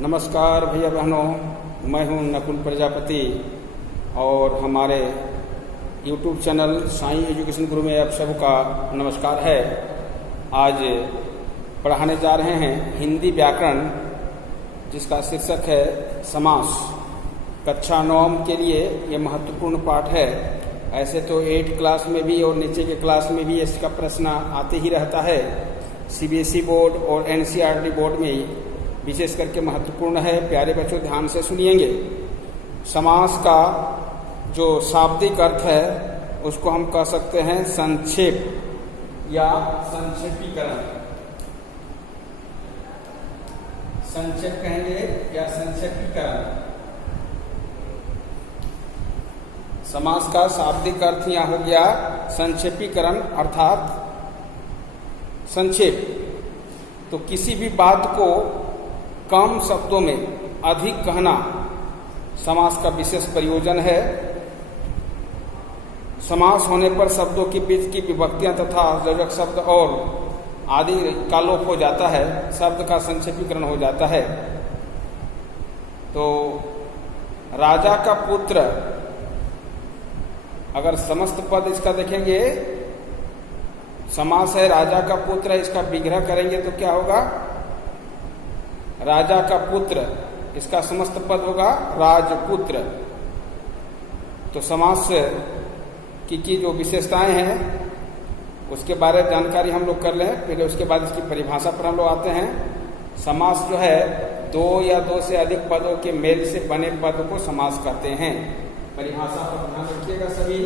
नमस्कार भैया बहनों, मैं हूं नकुल प्रजापति और हमारे YouTube चैनल साईं एजुकेशन गुरु में आप सबका नमस्कार है। आज पढ़ाने जा रहे हैं हिंदी व्याकरण, जिसका शीर्षक है समास। कक्षा 9 के लिए ये महत्वपूर्ण पाठ है। ऐसे तो 8 क्लास में भी और नीचे के क्लास में भी इसका प्रश्न आते ही रहता है। CBSE बोर्ड और NCERT बोर्ड में विशेष करके महत्वपूर्ण है। प्यारे बच्चों, ध्यान से सुनिएंगे। समास का जो शाब्दिक अर्थ है उसको हम कह सकते हैं संक्षेप या संक्षेपीकरण। संक्षेप कहेंगे या संक्षेपीकरण। समास का शाब्दिक अर्थ यहाँ हो गया संक्षेपीकरण, अर्थात संक्षेप। तो किसी भी बात को कम शब्दों में अधिक कहना समास का विशेष प्रयोजन है। समास होने पर शब्दों के बीच की विभक्तियां तथा योजक शब्द और आदि का लोप हो जाता है, शब्द का संक्षेपीकरण हो जाता है। तो राजा का पुत्र, अगर समस्त पद इसका देखेंगे, समास है राजा का पुत्र, इसका विग्रह करेंगे तो क्या होगा? राजा का पुत्र, इसका समस्त पद होगा राजपुत्र। तो समास की जो विशेषताएं हैं उसके बारे में जानकारी हम लोग कर लें पहले, उसके बाद इसकी परिभाषा पर हम लोग आते हैं। समास जो है 2 या 2 से अधिक पदों के मेल से बने पद को समास कहते हैं। परिभाषा पर ध्यान रखिएगा सभी।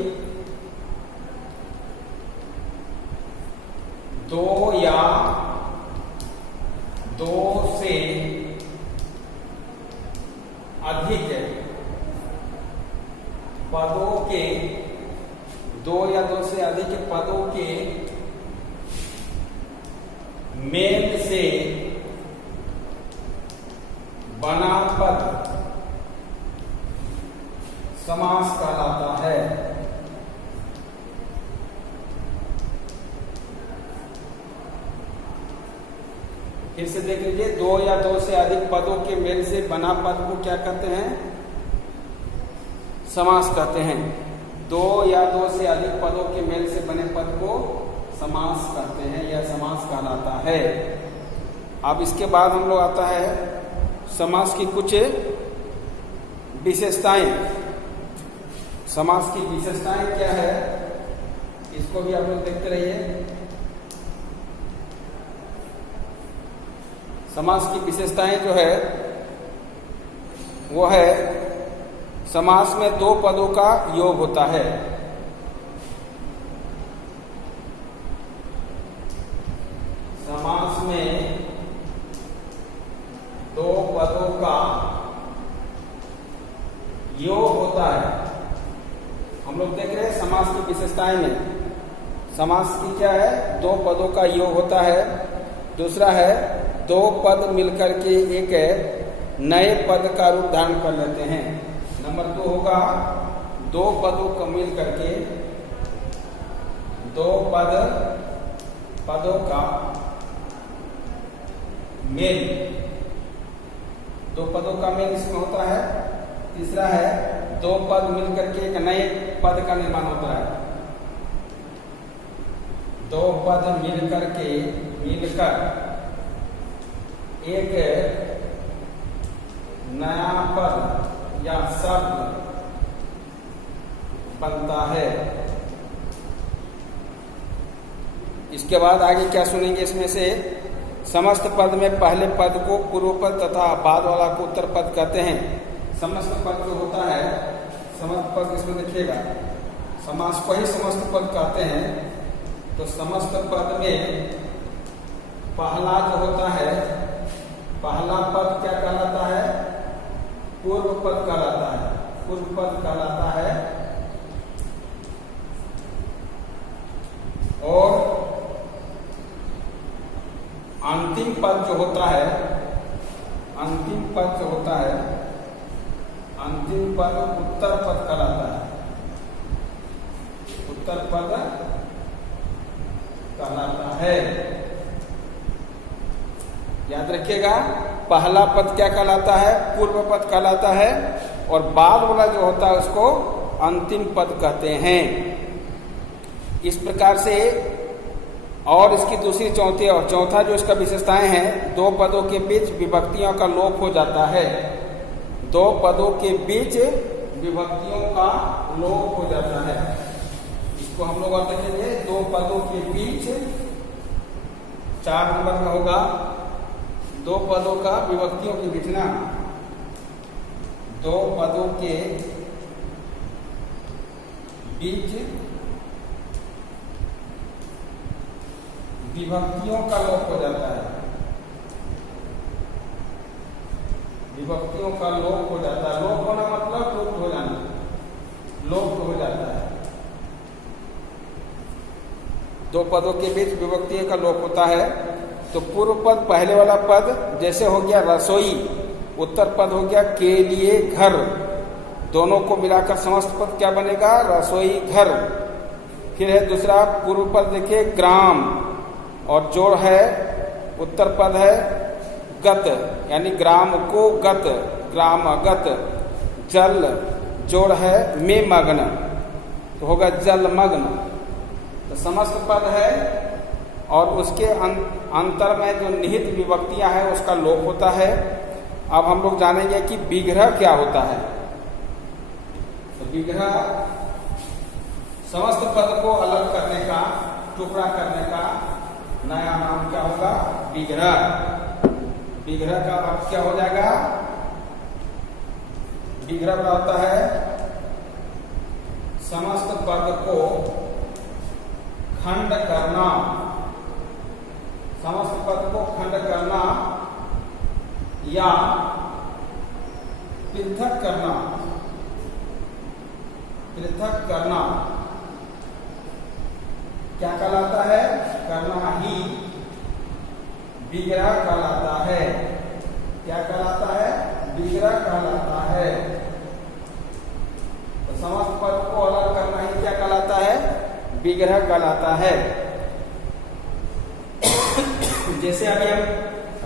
2 या 2 से अधिक पदों के 2 या 2 से अधिक पदों के मेल से बना पद समास कहलाता है। फिर से देख लीजिए, 2 या 2 से अधिक पदों के मेल से बना पद को क्या कहते हैं? समास कहते हैं। 2 या 2 से अधिक पदों के मेल से बने पद को समास कहते हैं, यह समास कहलाता है। अब इसके बाद हम लोग आता है समास की कुछ विशेषताएं। समास की विशेषताएं क्या है, इसको भी आप लोग देखते रहिए। समास की विशेषताएं जो है वो है, समास में 2 पदों का योग होता है। समास में 2 पदों का योग होता है। हम लोग देख रहे हैं समास की विशेषताएं में समास की क्या है? 2 पदों का योग होता है। दूसरा है 2 पद मिलकर के एक नए पद का रूप धारण कर लेते हैं। नंबर 2 होगा 2 पदों को मिल करके 2 पदों का मेल, 2 पदों का मेल इसमें होता है। तीसरा है 2 पद मिल करके एक नए पद का निर्माण होता है। 2 पद मिलकर एक नया पद या शब्द बनता है। इसके बाद आगे क्या सुनेंगे, इसमें से समस्त पद में पहले पद को पूर्व पद तथा बाद वाला को उत्तर पद कहते हैं। समस्त पद जो होता है, समस्त पद इसमें देखिएगा, समास को ही समस्त पद कहते हैं। तो समस्त पद में पहला जो होता है, पहला पद क्या कहलाता है? पूर्व पद कहलाता है। पूर्व पद कहलाता है। और अंतिम पद जो होता है, अंतिम पद जो होता है, अंतिम पद उत्तर पद कहलाता है। उत्तर पद कहलाता है। याद रखिएगा। पहला पद क्या कहलाता है? पूर्व पद कहलाता है, और बाद वाला जो होता है उसको अंतिम पद कहते हैं। इस प्रकार से, और इसकी दूसरी चौथा जो इसका विशेषताएं हैं, दो पदों के बीच विभक्तियों का लोप हो जाता है। दो पदों के बीच विभक्तियों का लोप हो जाता है। इसको हम लोग और देखेंगे। दो पदों के बीच 4 नंबर में होगा, दो पदों का विभक्तियों के बीच ना, दो पदों के बीच विभक्तियों का लोप हो जाता है। विभक्तियों का लोप हो जाता है। लोप होना मतलब लुप्त हो जाना, लोप हो जाता है। दो पदों के बीच विभक्तियों का लोप होता है। तो पूर्व पद, पहले वाला पद जैसे हो गया रसोई, उत्तर पद हो गया के लिए घर, दोनों को मिलाकर समस्त पद क्या बनेगा? रसोई घर। फिर है दूसरा पूर्व पद देखिए ग्राम, और जोड़ है उत्तर पद है गत, यानी ग्राम को गत, ग्रामगत। जल जोड़ है में मग्न, तो होगा जलमग्न। तो समस्त पद है, और उसके अंतर में जो निहित विभक्तियां हैं उसका लोप होता है। अब हम लोग जानेंगे कि विग्रह क्या होता है। तो विग्रह समस्त पद को अलग करने का, टुकड़ा करने का नया नाम क्या होगा? विग्रह। विग्रह का अर्थ क्या हो जाएगा? विग्रह का होता है समस्त पद को खंड करना, समस्त पद को खंड करना या पृथक करना, पृथक करना क्या कहलाता है? करना ही विग्रह कहलाता है। क्या कहलाता है? विग्रह कहलाता है। तो समस्त पद को अलग करना ही क्या कहलाता है? विग्रह कहलाता है। जैसे अभी हम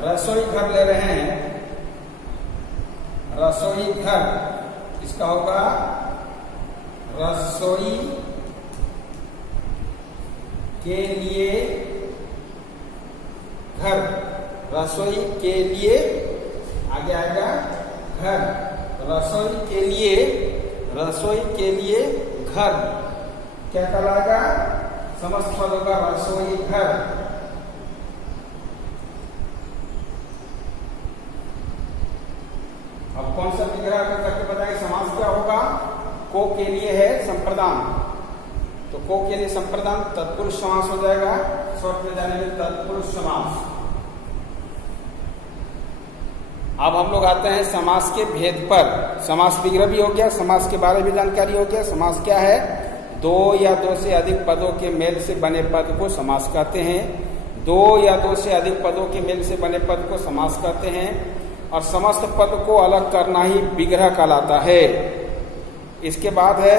रसोई घर ले रहे हैं, रसोई घर, इसका होगा रसोई के लिए घर, रसोई के लिए आगे आएगा घर, रसोई के लिए, रसोई के लिए घर क्या कहलाएगा? समस्त पद होगा रसोई घर। अब कौन सा विग्रह करके बताइए? समास क्या होगा? को के लिए है संप्रदान, तो को के लिए संप्रदान तत्पुरुष समास हो जाएगा। शॉर्ट में जाने में तत्पुरुष समास। अब हम लोग आते हैं समास के भेद पर। समास विग्रह भी हो गया, समास के बारे में जानकारी हो गया। समास क्या है? दो या दो से अधिक पदों के मेल से बने पद को समास कहते हैं। दो या दो से अधिक पदों के मेल से बने पद को समास कहते हैं, और समस्त पद को अलग करना ही विग्रह कहलाता है। इसके बाद है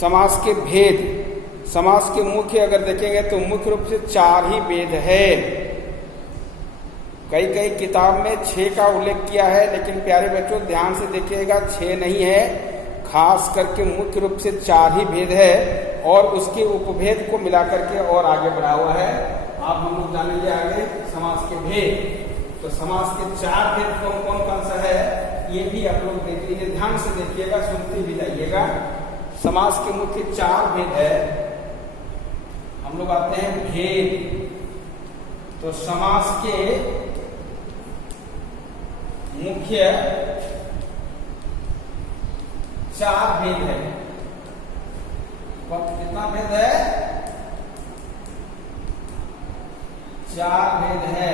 समास के भेद। समास के मुख्य अगर देखेंगे तो मुख्य रूप से 4 ही भेद है। कई कई किताब में 6 का उल्लेख किया है, लेकिन प्यारे बच्चों ध्यान से देखिएगा 6 नहीं है, खास करके मुख्य रूप से 4 ही भेद है, और उसके उपभेद को मिलाकर के और आगे बढ़ा हुआ है। अब हम लोग जानेंगे आगे समास के भेद। तो समास के 4 भेद कौन कौन सा है ये भी आप लोग देख लीजिए, ध्यान से देखिएगा, सुनते भी जाइएगा। समास के मुख्य 4 भेद है। हम लोग आते हैं भेद। तो समास के मुख्य 4 भेद है। कितना भेद है? 4 भेद है।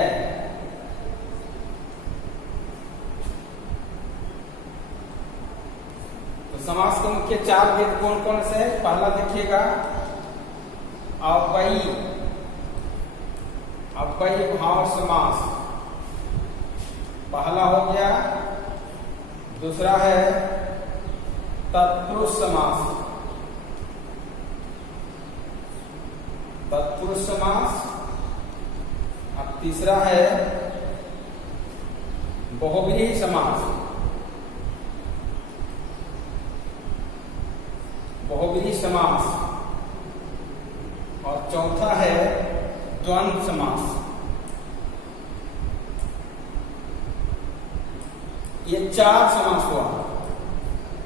तो समास के मुख्य 4 भेद कौन कौन से है? पहला देखिएगा अव्ययी, अव्ययी भाव समास पहला हो गया। दूसरा है तत्पुरुष समास, तत्पुरुष समास। अब तीसरा है बहुव्रीहि समास, बहुव्रीहि समास। और चौथा है द्वंद्व समास। ये 4 समास हुआ।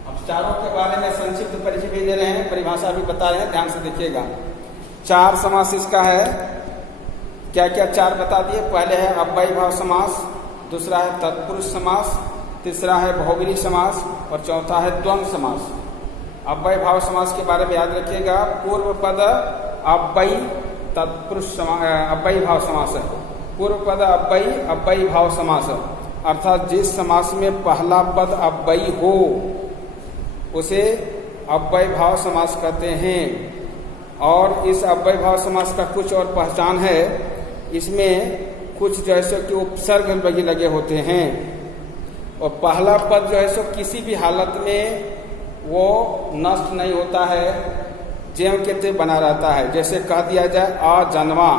अब चारों के बारे में संक्षिप्त परिचय भी दे रहे हैं, परिभाषा भी बता रहे हैं, ध्यान से देखिएगा। 4 समास इसका है। क्या क्या 4 बता दिए। पहले है अव्ययी भाव समास, दूसरा है तत्पुरुष समास, तीसरा है बहुव्रीहि समास और चौथा है द्वंद्व समास। अव्ययी भाव समास के बारे में याद रखिएगा। पूर्व पद अव्ययी तत्पुरुष अव्ययी भाव समास है। पूर्व पद अव्ययी भाव समास, अर्थात जिस समास में पहला पद अव्ययी हो उसे अव्ययी भाव समास कहते हैं। और इस अव्ययी भाव समास का कुछ और पहचान है। इसमें कुछ जो है सो कि उपसर्ग लगे होते हैं और पहला पद जो है सो किसी भी हालत में वो नष्ट नहीं होता है, ज्यों के त्यों बना रहता है। जैसे कह दिया जाए अजन्मा,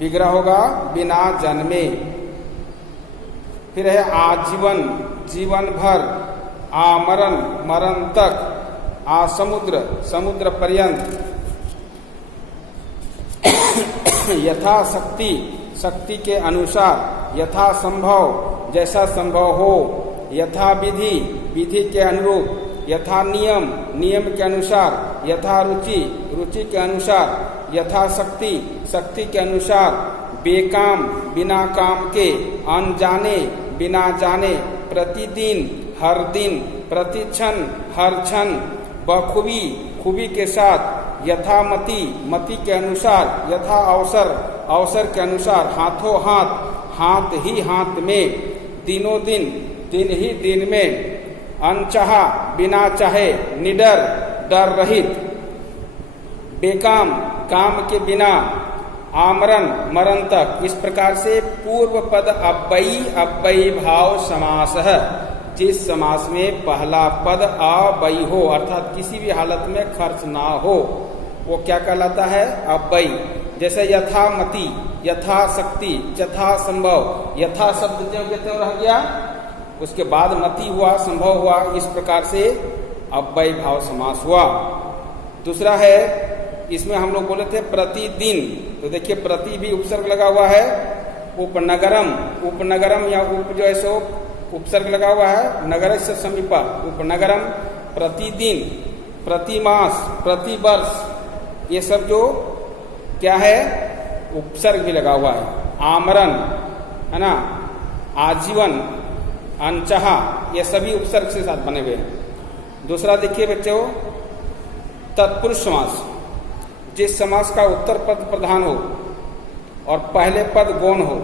विग्रह होगा बिना जन्मे। फिर है आजीवन, जीवन भर। आमरण, मरण तक। आसमुद्र, समुद्र पर्यंत। यथा शक्ति, शक्ति के अनुसार। यथा संभव, जैसा संभव हो। यथा विधि, विधि के अनुरूप। यथा नियम, नियम के अनुसार। यथा रुचि, रुचि के अनुसार। यथा शक्ति, शक्ति के अनुसार। बेकाम, बिना काम के। अनजाने, बिना जाने। प्रतिदिन, हर दिन। प्रतिक्षण, हर क्षण। बखूबी, खूबी के साथ। यथामति, मति के अनुसार। यथा अवसर, अवसर के अनुसार। हाथों हाथ, हाथ ही हाथ में। दिनों दिन, दिन ही दिन में। अनचाहा, बिना चाहे। निडर, डर रहित। बेकाम, काम के बिना। आमरण, मरण तक। इस प्रकार से पूर्व पद अव्ययी भाव समास है। जिस समास में पहला पद अव्ययी हो, अर्थात किसी भी हालत में खर्च ना हो, वो क्या कहलाता है? अव्ययी। जैसे यथामति, यथा शक्ति, यथा संभव। यथा शब्द त्यों के त्यों रह गया, उसके बाद मति हुआ, संभव हुआ। इस प्रकार से अव्ययी भाव समास हुआ। दूसरा है, इसमें हम लोग बोले थे प्रतिदिन, तो देखिए प्रति भी उपसर्ग लगा हुआ है। उपनगरम, उपनगरम या उप जो है सो उपसर्ग लगा हुआ है। नगर से समीपा, उपनगरम। प्रतिदिन, प्रतिमास, प्रतिवर्ष, ये सब जो क्या है, उपसर्ग भी लगा हुआ है। आमरण, है ना, आजीवन, अनचाहा, ये सभी उपसर्ग से साथ बने हुए हैं। दूसरा देखिए बच्चों, तत्पुरुष समास। जिस समास का उत्तर पद प्रधान हो और पहले पद गौण हो,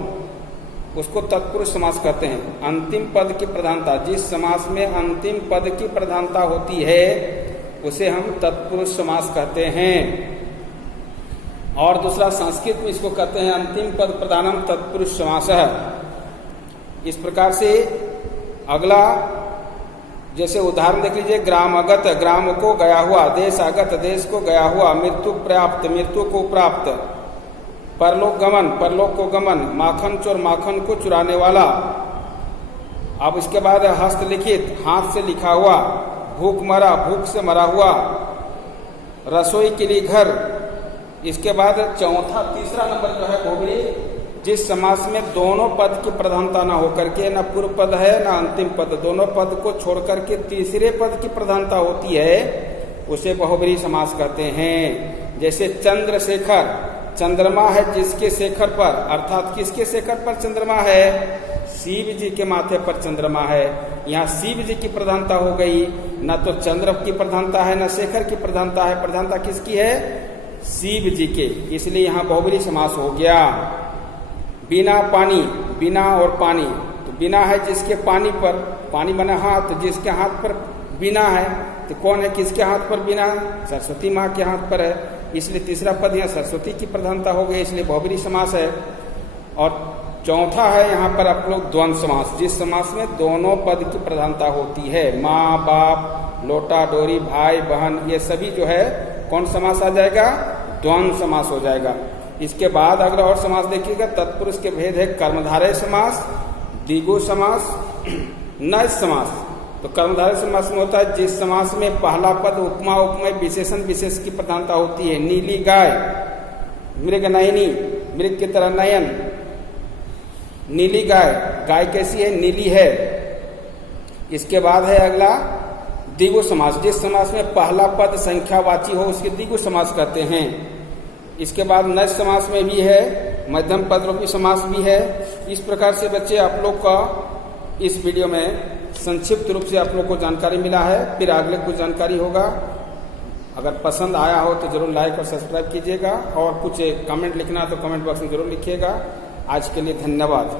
उसको तत्पुरुष समास कहते हैं। अंतिम पद की प्रधानता, जिस समास में अंतिम पद की प्रधानता होती है उसे हम तत्पुरुष समास कहते हैं। और दूसरा संस्कृत में इसको कहते हैं अंतिम पद प्रधानम तत्पुरुष समास है। इस प्रकार से अगला, जैसे उदाहरण देख लीजिए, ग्रामगत, ग्राम को गया हुआ। देशागत, देश को गया हुआ। मृत्यु प्राप्त, मृत्यु को प्राप्त। परलोक गमन, परलोक को गमन। माखन चोर, माखन को चुराने वाला। अब इसके बाद हस्तलिखित, हाथ से लिखा हुआ। भूख मरा, भूख से मरा हुआ। रसोई के लिए घर। इसके बाद चौथा, तीसरा नंबर जो है बहुव्रीहि, जिस समास में दोनों पद की प्रधानता ना होकर के, ना पूर्व पद है ना अंतिम पद, दोनों पद को छोड़ करके तीसरे पद की प्रधानता होती है, उसे बहुव्रीहि समास कहते हैं। जैसे चंद्रशेखर, चंद्रमा है जिसके शेखर पर, अर्थात किसके शेखर पर चंद्रमा है? शिव जी के माथे पर चंद्रमा है। यहाँ शिव जी की प्रधानता हो गई, न तो चंद्र की प्रधानता है न शेखर की प्रधानता है। प्रधानता किसकी है? शिव जी के, इसलिए यहाँ बहुव्रीहि समास हो गया। बिना पानी, बिना और पानी, तो बिना है जिसके पानी पर, पानी बना हाथ, जिसके हाथ पर बिना है, तो कौन है किसके हाथ पर बिना? सरस्वती माँ के हाथ पर है, इसलिए तीसरा पद यहाँ सरस्वती की प्रधानता हो गई, इसलिए बहुव्रीहि समास है। और चौथा है यहाँ पर आप लोग द्वंद्व समास, जिस समास में दोनों पद की प्रधानता होती है। माँ बाप, लोटा डोरी, भाई बहन, ये सभी जो है कौन समास आ जाएगा? द्वंद्व समास हो जाएगा। इसके बाद अगर और समास देखिएगा, तत्पुरुष के भेद है कर्मधारय समास, द्विगु समास, नैश समास। तो कर्मधारय समास में होता है जिस समास में पहला पद उपमा उपमेय विशेषण विशेष की प्रधानता होती है। नीली गाय, मृग नयनी, मृग की तरह नयन। नीली गाय, गाय कैसी है? नीली है। इसके बाद है अगला द्विगु समास, जिस समास में पहला पद संख्यावाची हो उसके द्विगु समास कहते हैं। इसके बाद नैश समास में भी है, मध्यम पद रूपी समास भी है। इस प्रकार से बच्चे आप लोग का इस वीडियो में संक्षिप्त रूप से आप लोग को जानकारी मिला है। फिर अगले कुछ जानकारी होगा। अगर पसंद आया हो तो जरूर लाइक और सब्सक्राइब कीजिएगा और कुछ कमेंट लिखना है तो कमेंट बॉक्स में जरूर लिखिएगा। आज के लिए धन्यवाद।